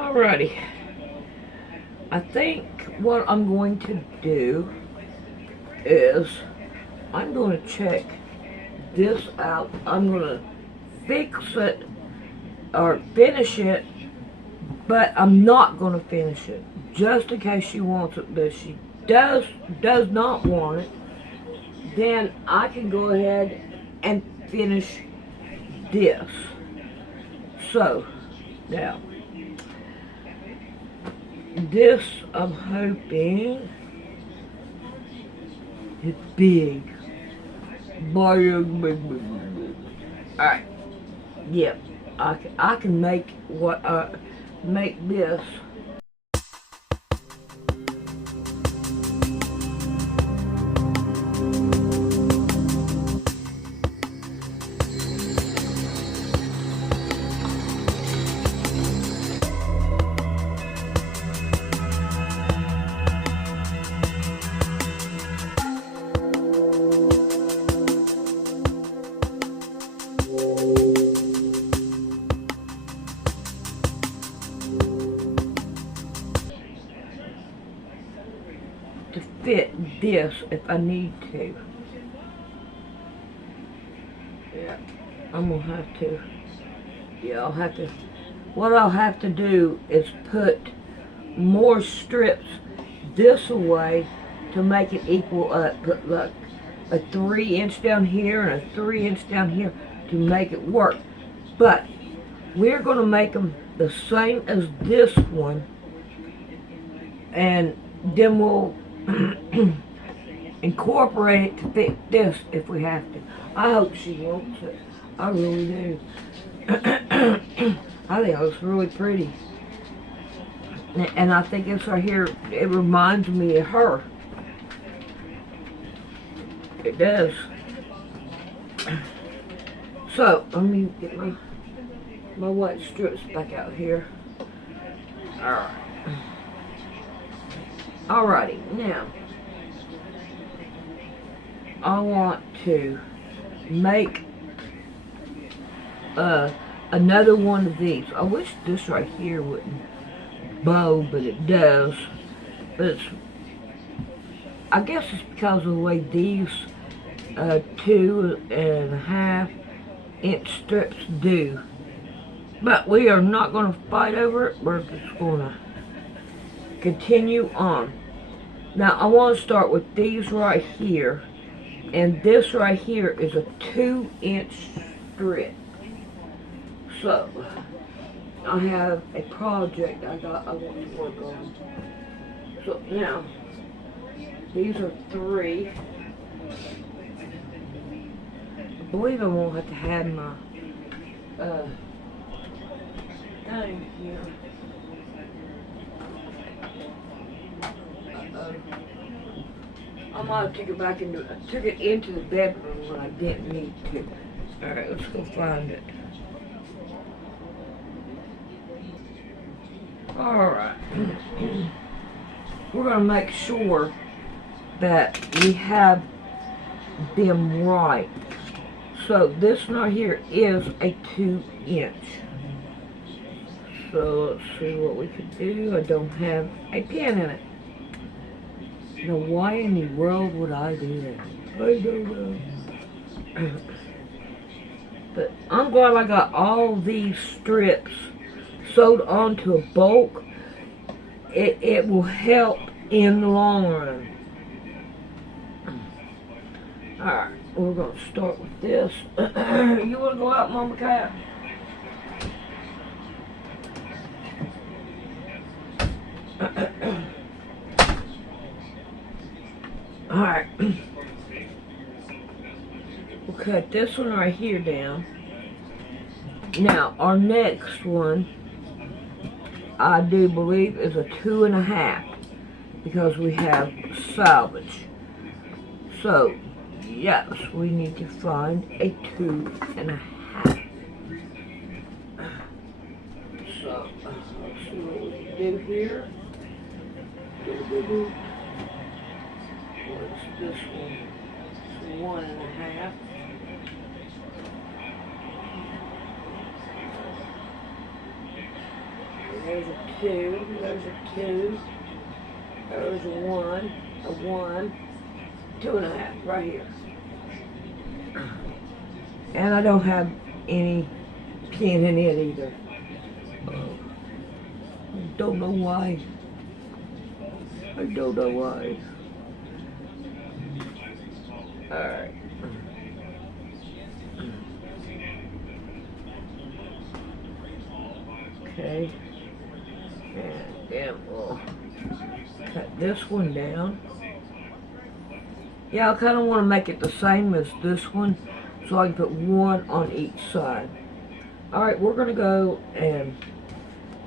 Alrighty. I think what I'm going to do is I'm going to check this out. I'm going to fix it or finish it, but I'm not going to finish it just in case she wants it. But if she does not want it, then I can go ahead and finish this. So now this I'm hoping is big. Alright. Yeah. I can make make this. To fit this if I need to. Yeah, I'm gonna have to. Yeah, I'll have to. What I'll have to do is put more strips this way to make it equal up. Put like a 3-inch down here and a 3-inch down here to make it work. But we're gonna make them the same as this one, and then we'll incorporate it to fit this if we have to. I hope she wants it. I really do. I think it looks really pretty. And I think this right here, it reminds me of her. It does. So, let me get my white strips back out here. Alright. Alrighty, now I want to make another one of these. I wish this right here wouldn't bow, but it does. But I guess it's because of the way these 2.5-inch strips do. But we are not going to fight over it. We're just going to continue on. Now I want to start with these right here, and this right here is a 2-inch strip. So I have a project I want to work on. So now these are 3. I believe I won't have to have my thing here. I might have took it into the bedroom when I didn't need to. Alright, let's go find it. Alright. We're going to make sure that we have them right. So this right here is a 2-inch. So let's see what we can do. I don't have a pin in it. Now why in the world would I do that? I don't know. But I'm glad I got all these strips sewed onto a bulk. It will help in the long run. Alright, we're going to start with this. You want to go out, Mama Cat? Alright. We'll cut this one right here down. Now, our next one, I do believe, is a 2.5, because we have salvage. So, yes, we need to find a 2.5. So, let's see what we can do here. What's this one? It's 1.5. There's a 2, there's a 2, there's a 1, 2.5 right here. And I don't have any pin in it either. Don't know why. I don't know why. Alright. Okay. And then we'll cut this one down. Yeah, I kind of want to make it the same as this one, so I can put one on each side. Alright, we're going to go and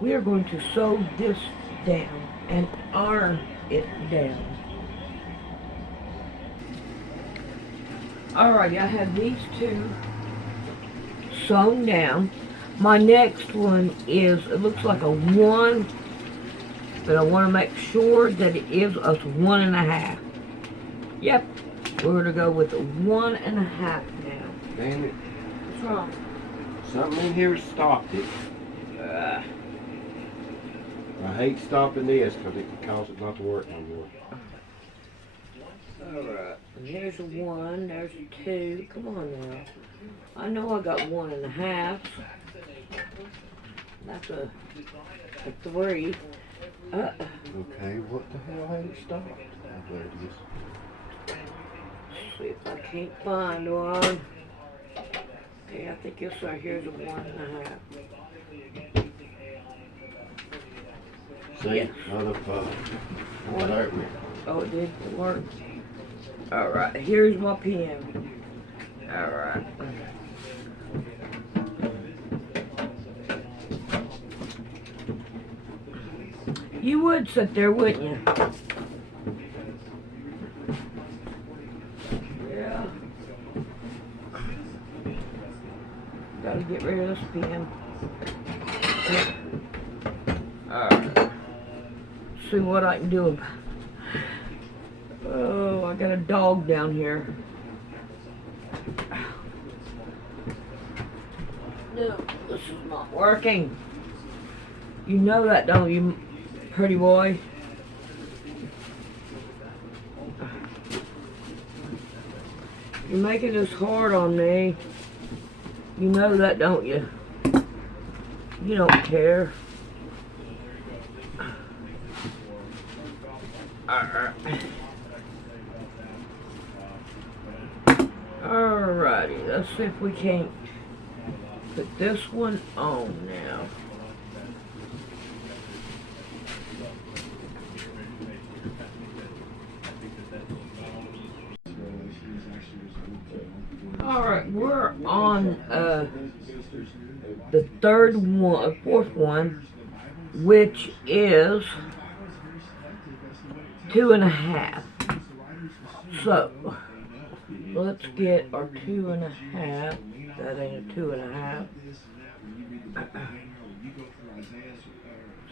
we are going to sew this down and iron it down. Alright, I have these two sewn down. My next one is, it looks like a 1, but I want to make sure that it is a 1.5. Yep, we're going to go with a 1.5 now. Damn it. What's wrong? Something in here stopped it. I hate stopping this because it can cause it not to work no more. Alright, there's a 1, there's a 2. Come on now. I know I got 1.5. That's a 3. Okay, what the hell ain't stopped? Oh, there it is. See if I can't find one. Okay, I think this right here is a 1.5. See? Yes. Motherfucker. Oh, there it went. Oh, it did work. Alright, here's my pen. Alright. You would sit there, wouldn't you? Yeah. Gotta get rid of this pen. Alright. See what I can do. Oh, I got a dog down here. No, this is not working. You know that, don't you, pretty boy? You're making this hard on me. You know that, don't you? You don't care. Alrighty, let's see if we can't put this one on now. Alright, we're on the fourth one, which is 2.5. So, let's get our 2.5. That ain't a 2.5.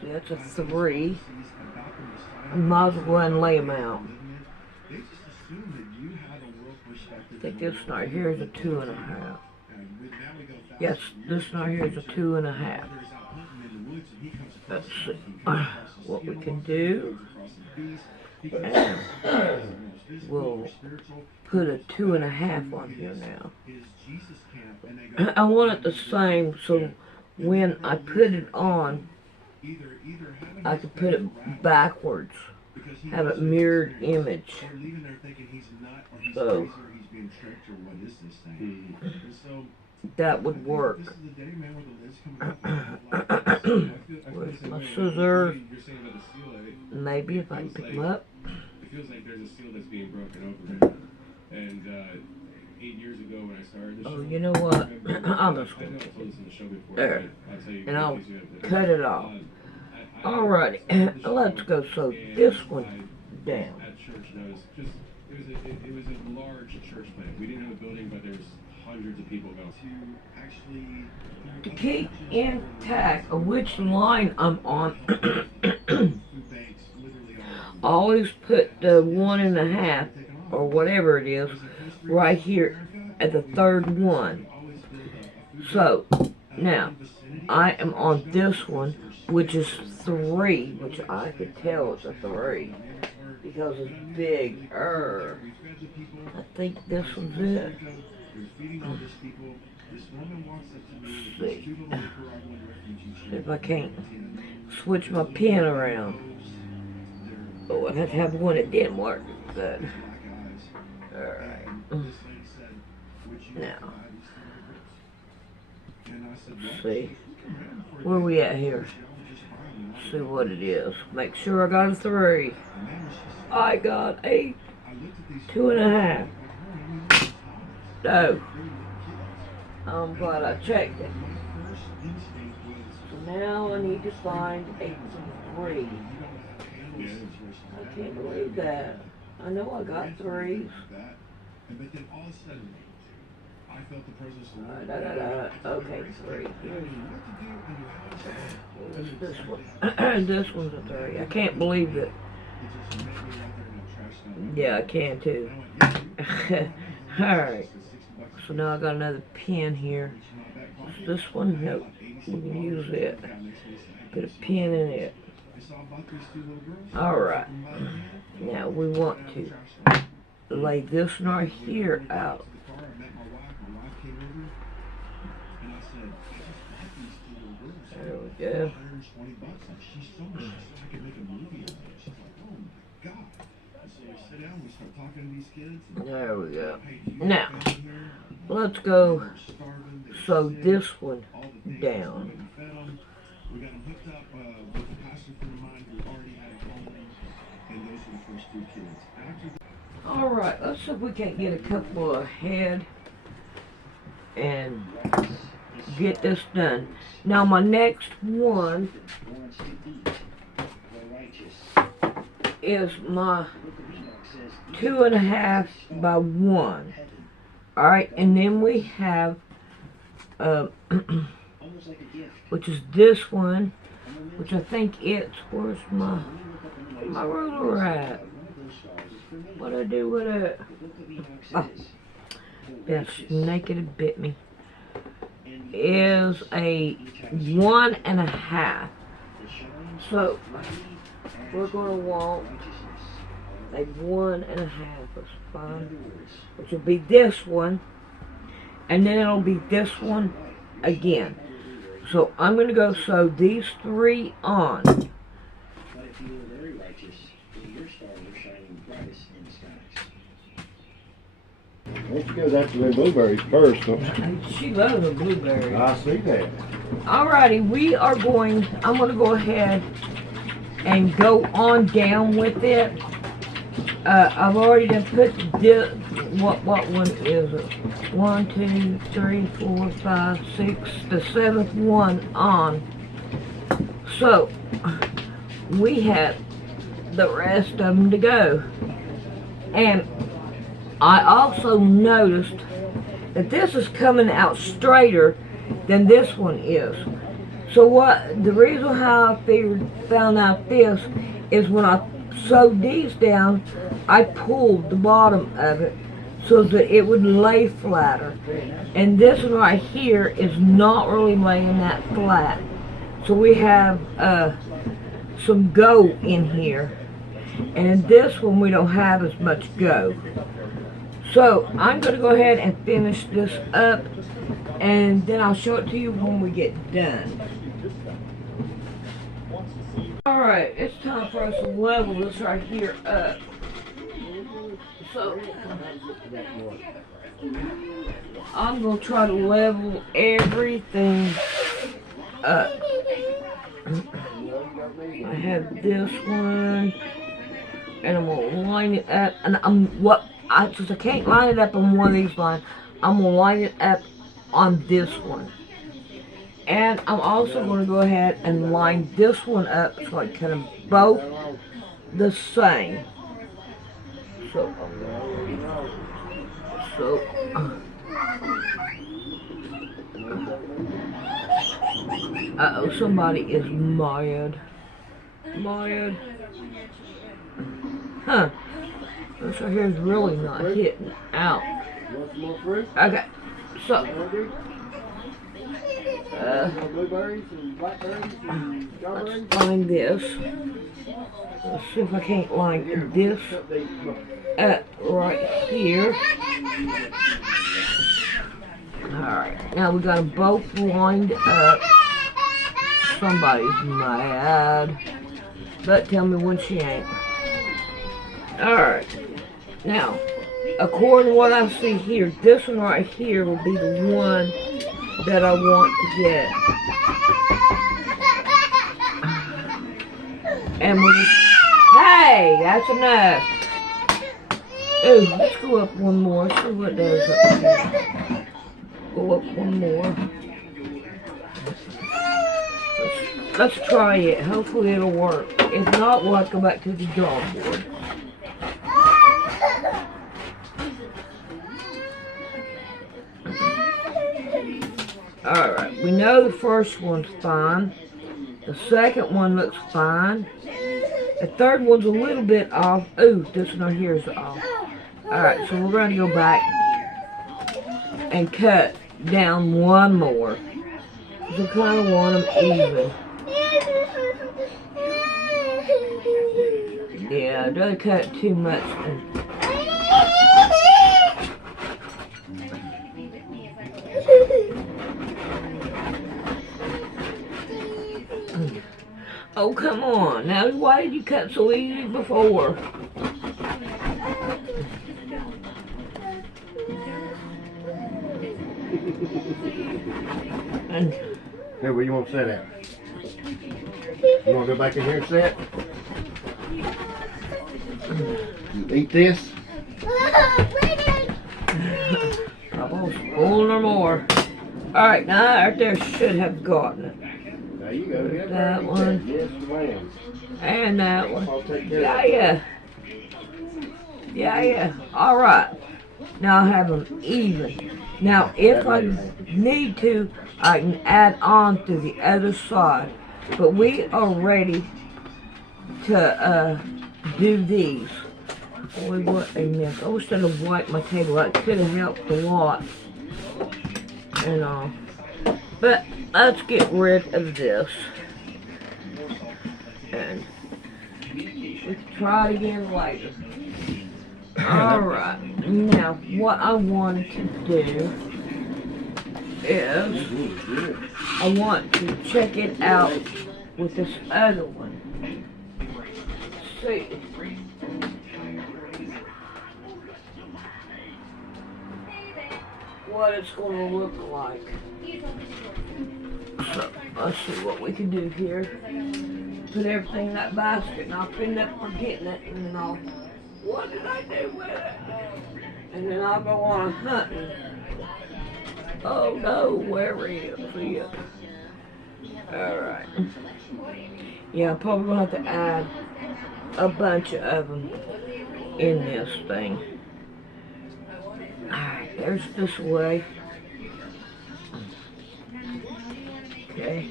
See, that's a 3. I might as well go ahead and lay them out. I think this right here is a 2.5. Yes, this right here is a 2.5. Let's see what we can do. We'll put a 2.5 on here now. I want it the same, so when I put it on, I can put it backwards, have it mirrored image. So that would work. Where's my scissors? Maybe if I can pick them up. It feels like there's a seal that's being broken over. And 8 years ago when I started the show. Oh, you know what? I'm just going to take it. There. And I'll cut it off. Alrighty, let's go sew this one down. At church notice, just it was a large church plant. We didn't have a building, but there was hundreds of people going. To keep intact of which line I'm on, always put the 1.5 or whatever it is right here at the third one. So now I am on this one which is 3, which I could tell it's a 3 because it's bigger. I think this one's it. Let's see if I can't switch my pen around. Oh, I had to have one that didn't work. Good. Alright. Now, let's see. Where are we at here? Let's see what it is. Make sure I got a 3. I got a 2.5. No. I'm glad I checked it. So now I need to find a 3. I can't believe that. I know I got 3s. Okay, 3. This one. This one's a 3. I can't believe it. Yeah, I can too. Alright. So now I got another pen here. This one? Nope. We can use it. Put a pen in it. Alright. Now we want to lay this one right here out. There we go. There we go. Now, let's go sew this one down. Alright, let's see if we can't get a couple ahead and get this done. Now my next one is my 2.5 by 1. Alright, and then we have which is this one, which I think it's, where's my ruler at? What'd I do with it? Oh, that snake it bit me. Is a 1.5. So we're gonna want a 1.5. That's fine. Which will be this one, and then it'll be this one again. So I'm gonna go sew these 3 on. Don't you go after them blueberries first, don't you? She loves the blueberries. I see that. Alrighty, I'm gonna go ahead and go on down with it. I've already done put this, what one is it? 1, 2, 3, 4, 5, 6, the 7th one on. So, we have the rest of them to go. And I also noticed that this is coming out straighter than this one is. So the reason how I found out this is when I sewed these down, I pulled the bottom of it so that it would lay flatter. And this one right here is not really laying that flat. So we have some go in here. And in this one we don't have as much go. So I'm going to go ahead and finish this up, and then I'll show it to you when we get done. Alright, it's time for us to level this right here up. So I'm going to try to level everything up. I have this one, and I'm going to line it up, and since I can't line it up on one of these lines, I'm going to line it up on this one. And I'm also going to go ahead and line this one up so I cut them both the same. Uh-oh, somebody is mad. Huh. This right here is really not hitting out. Okay, so Blueberries and blackberries and strawberries. Let's line this. Let's see if I can't line this up right here. Alright, now we got them both lined up. Somebody's mad. But tell me when she ain't. Alright, now, according to what I see here, this one right here will be the one that I want to get. And we hey, that's enough. Ooh, let's go up one more, see what it does up here. Go up one more. Let's try it. Hopefully it'll work. If not, we'll have to go back to the drawing board. Alright, we know the first one's fine. The second one looks fine. The third one's a little bit off. Ooh, this one right here is off. Alright, so we're going to go back and cut down one more. We kind of want them even. Yeah, don't cut too much. Oh, come on. Now, why did you cut so easy before? Hey, where you want to sit at? You want to go back in here and sit? You eat this? Almost full or more. Alright, now right there should have gotten it. There you go. That one. Yes, ma'am. And that one. I'll take care Yeah, of it. yeah. Yeah, yeah. Alright. Now I have them even. Now, if I need to, I can add on to the other side. But we are ready to do these. Boy, what a mess. I wish I'd have wiped my table. That could have helped a lot. And all. But let's get rid of this. And we can try it again later. Alright. Now, what I want to do is I want to check it out with this other one. See. What it's going to look like. So, let's see what we can do here. Put everything in that basket and I'll end up forgetting it and then I'll, what did I do with it? And then I'll go on a hunting. Oh no, where is it? Alright. Yeah, I'm probably going to have to add a bunch of them in this thing. Alright, there's this way. Okay.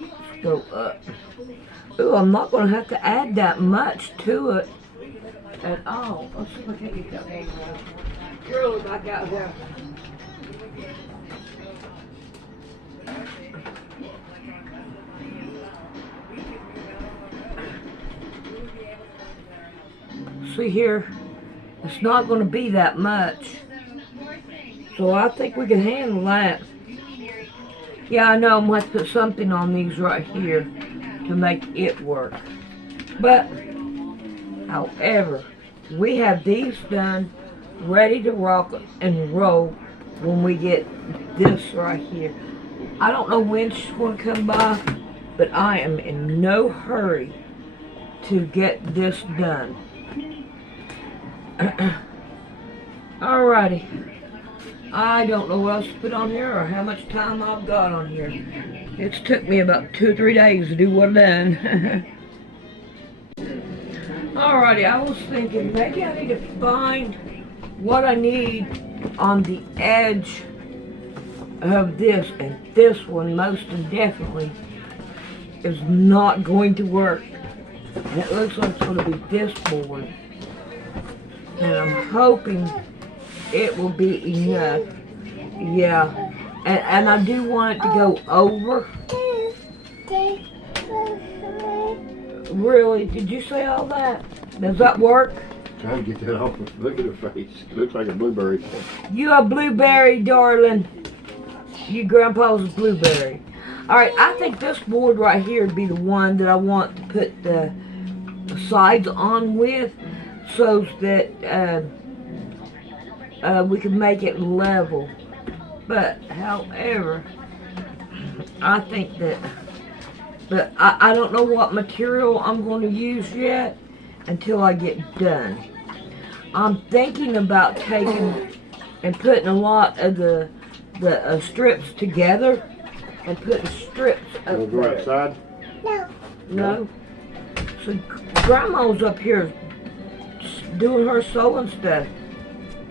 Let's go up. Ooh, I'm not going to have to add that much to it at all. Let's see if I can get that one. Really back out there. See here, it's not going to be that much. So I think we can handle that. Yeah, I know I'm going to have to put something on these right here to make it work. But, however, we have these done, ready to rock and roll when we get this right here. I don't know when she's going to come by, but I am in no hurry to get this done. Alrighty. I don't know what else to put on here or how much time I've got on here. It's took me about 2 or 3 days to do what I've done. Alrighty, I was thinking maybe I need to find what I need on the edge of this, and this one most definitely is not going to work. And it looks like it's going to be this board. And I'm hoping it will be enough. Yeah, And I do want it to go over. Really? Did you say all that? Does that work? Trying to get that off. Look at her face. It looks like a blueberry. You a blueberry, darling. You grandpa's blueberry. Alright, I think this board right here would be the one that I want to put the sides on with, so that we can make it level. But however, I think that, but I don't know what material I'm going to use yet until I get done. I'm thinking about taking and putting a lot of the strips together and putting strips up Wanna go there. outside? No. So Grandma's up here doing her sewing stuff,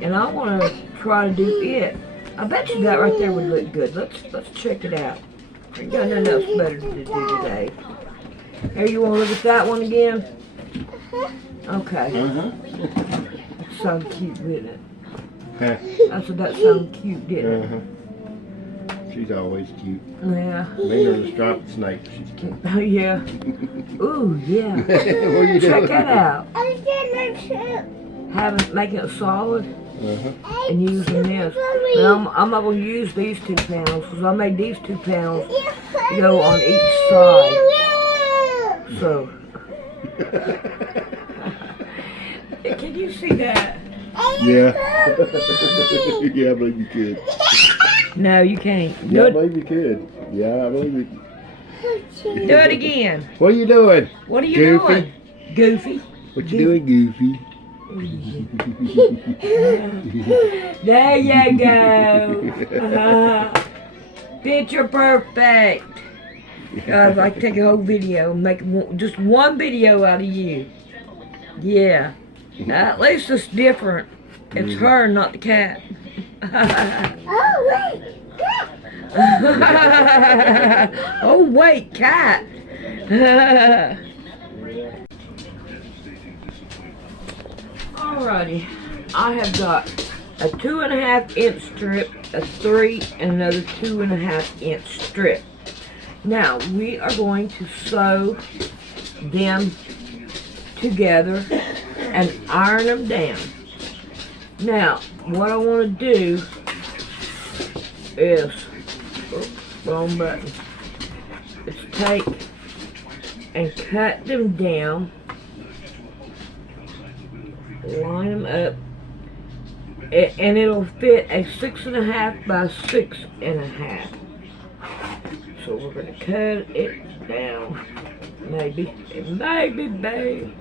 and I want to try to do it. I bet you that right there would look good. Let's check it out. Ain't got nothing else better to do today. Here, you want to look at that one again? Okay. That sounded cute, didn't it? Huh. I said that sounded cute, didn't it? She's always cute. Yeah. Meaner than a striped snake. She's cute. Oh, yeah. Ooh, yeah. What are you Check doing? that out. Making it solid and using this. Now, I'm not going to use these 2 panels because I made these 2 panels go on each side. So, can you see that? Yeah. Yeah, I believe you could. No, you can't. Yeah, I believe you could. Yeah, I believe you. Do it again. What are you doing? What are you Goofy? doing? Goofy. What you doing, Goofy? There you go. Picture perfect. I'd like to take a whole video and make just one video out of you. Yeah. At least it's different. It's her, not the cat. Oh wait, cat. Alrighty, I have got a 2.5 inch strip, a 3, and another 2.5 inch strip. Now we are going to sew them together and iron them down. Now, what I want to do is, wrong button, is take and cut them down, line them up, and it'll fit a 6.5 by 6.5. So we're going to cut it down, maybe, baby.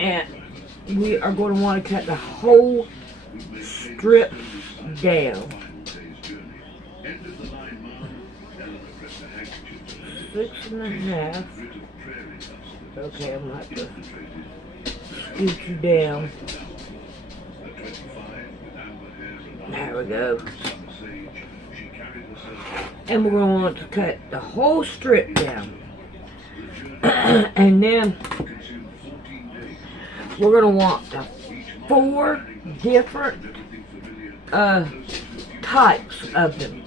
And we are going to want to cut the whole strip down. 6.5. Okay, I'm not going to scoot you down. There we go. And we're going to want to cut the whole strip down. And then we're going to want 4 different types of them.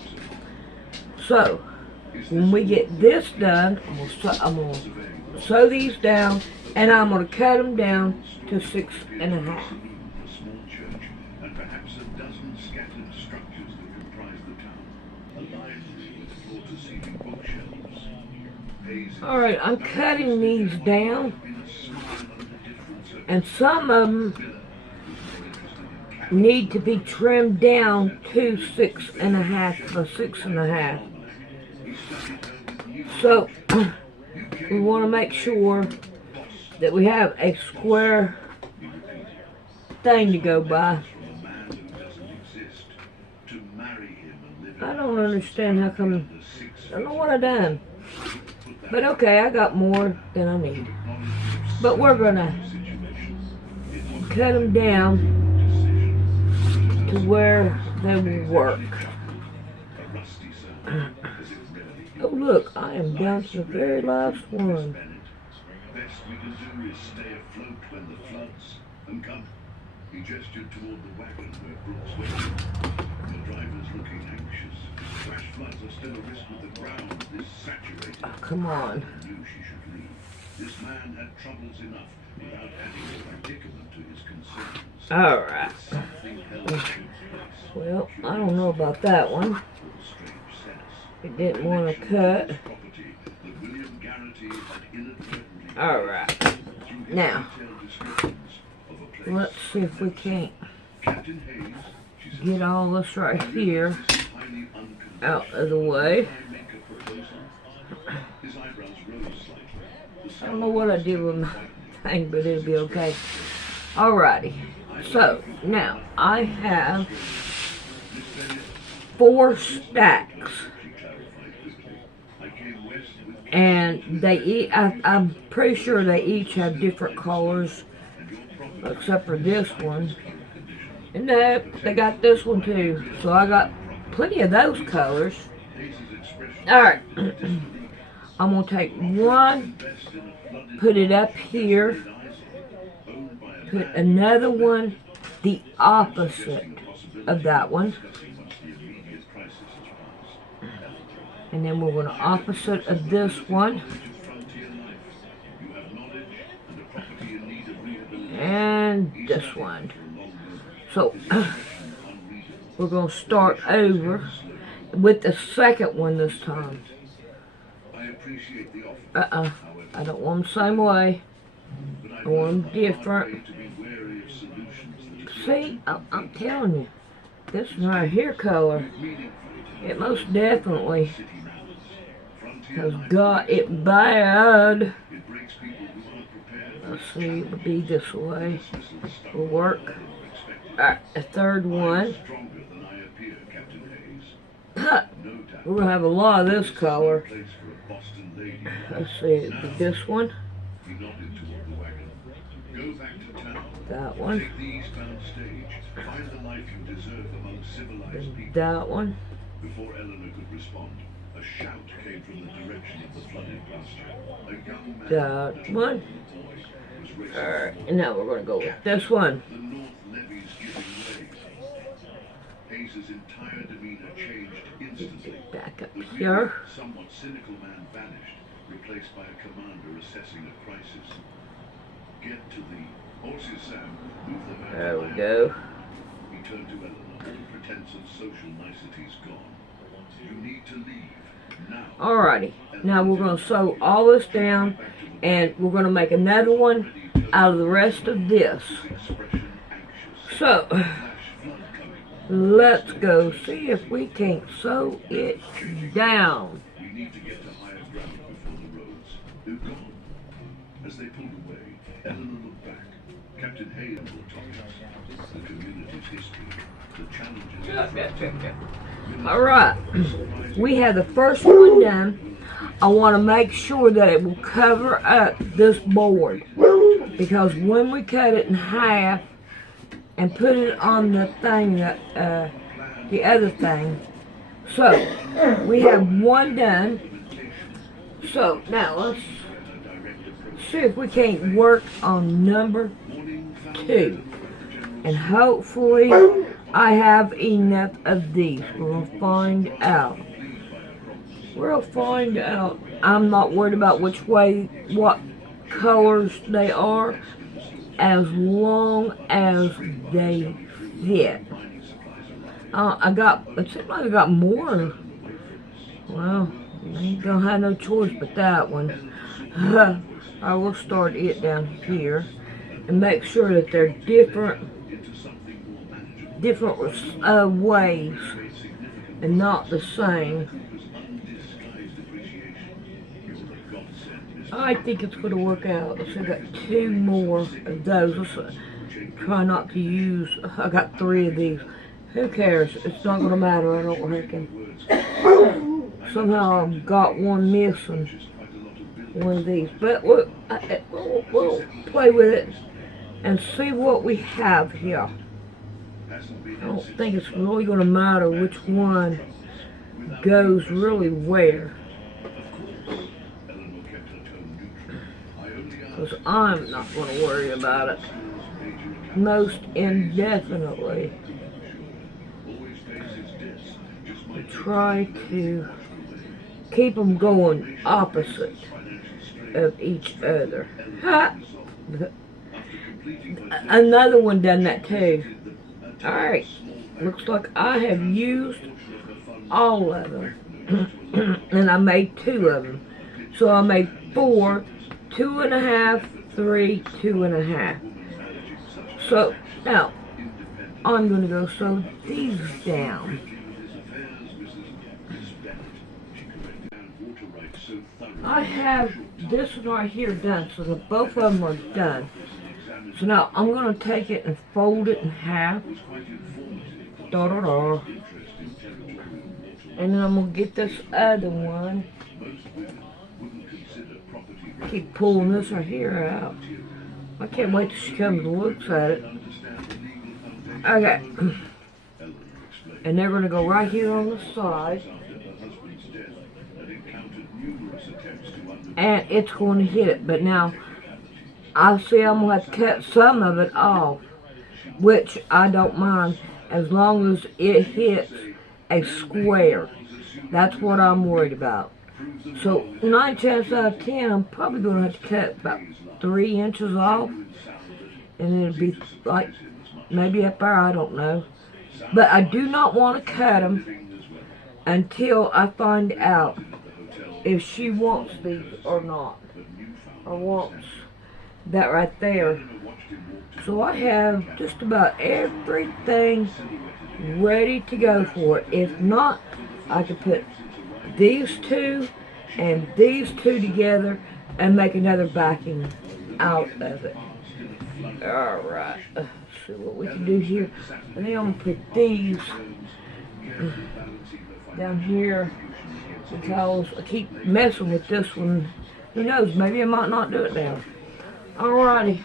So, when we get this done, I'm going to sew these down, and I'm going to cut them down to 6.5. Alright, I'm cutting these down, and some of them need to be trimmed down to 6.5 or 6.5. So, we want to make sure that we have a square thing to go by. I don't understand how come, I don't know what I done. But okay, I got more than I need. But we're gonna cut them down to where they will work. Oh look, I am down to the very last one. He gestured toward the wagon where Brooks waited. The driver's looking anxious. Flash floods are still a risk with the ground this saturated. Oh, come on. I knew she should leave. This man had troubles enough without adding a predicament to his concerns. Alright. Something held Brooks' place. Well, I don't know about that one. For a strange sense. It didn't want to cut. Property that William Garrity had inadvertently Alright. Now, detailed descriptions of a place. let's see if we can't Captain Hayes, she said, get all this right here this is highly unconventional. out of the way. Can I make a proposal? His eyebrows rose slightly. The I don't know what I did with my thing, but it'll be okay. Alrighty. So, now, I have 4 stacks. she clarified quickly. I came west with And they I'm pretty sure they each have different colors, except for this one. And no, they got this one too. So I got plenty of those colors. Alright. I'm going to take one, put it up here, put another one the opposite of that one. And then we're going to opposite of this one. And this one. So, we're going to start over with the second one this time. I don't want them the same way. I want them different. See, I'm telling you, this one right here color, it most definitely has got it bad. Let's see, it'll be this way. Will work. Alright, the third one. We're going to have a lot of this color. Let's see, it'll be this one. That one. And that one. Before Eleanor could respond, a shout came from the direction of the flooded pasture. A young man That one. was racing. Alright, and now we're going to go with this one. The North levees giving way. Hayes' entire demeanor changed instantly. Back up The here. weary, somewhat cynical man vanished, replaced by a commander assessing a crisis. Get to the horses, Sam. Move them out. There we go. He turned to Eleanor. All pretense of social niceties gone. You need to leave now. Alrighty, now we're going to sew all this down, and we're going to make another one out of the rest of this. Expression anxious. So, Flash flood coming. let's go see if we can't sew it down. We need to get to higher ground before the roads. They're gone. As they pulled away, Eleanor looked back. Captain Hayes will talk us. The community's history. The challenges. Alright, we have the first one done. I want to make sure that it will cover up this board, because when we cut it in half and put it on the thing, the other thing, so we have one done. So now let's see if we can't work on number 2, and hopefully I have enough of these. We'll find out. We'll find out. I'm not worried about what colors they are, as long as they fit. It seems like I got more. Well, I ain't gonna have no choice but that one. I will start it down here and make sure that they're different ways and not the same. I think it's going to work out. So I got 2 more of those. Let's try not to use. I got 3 of these. Who cares? It's not going to matter, I don't reckon. Somehow I've got one missing. One of these. But we'll play with it and see what we have here. I don't think it's really going to matter which one goes really where. Because I'm not going to worry about it. most indefinitely. Always faces disc, just might Try to keep them going opposite of each other. Ha! Another one done that too. Alright, looks like I have used all of them. And I made 2 of them. So I made 4, 2.5, 3, 2.5. So now I'm gonna go sew these down. I have this one right here done, so that both of them are done. So now I'm gonna take it and fold it in half. Da-da-da. And then I'm gonna get this other one. Keep pulling this right here out. I can't wait till she comes and looks at it. Okay. And they're gonna go right here on the side. And it's going to hit it. But now, I see I'm going to have to cut some of it off. Which I don't mind, as long as it hits a square. That's what I'm worried about. So 9 chances out of 10, I'm probably going to have to cut about 3 inches off. And it'll be like, maybe up there, I don't know. But I do not want to cut them until I find out if she wants these or not. Or wants that right there. So I have just about everything ready to go for it. If not, I could put these 2 and these 2 together and make another backing out of it. Alright, let's see what we can do here. And then I'm going to put these down here because I keep messing with this one. Who knows, maybe I might not do it now. Alrighty.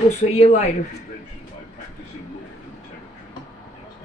We'll see you later.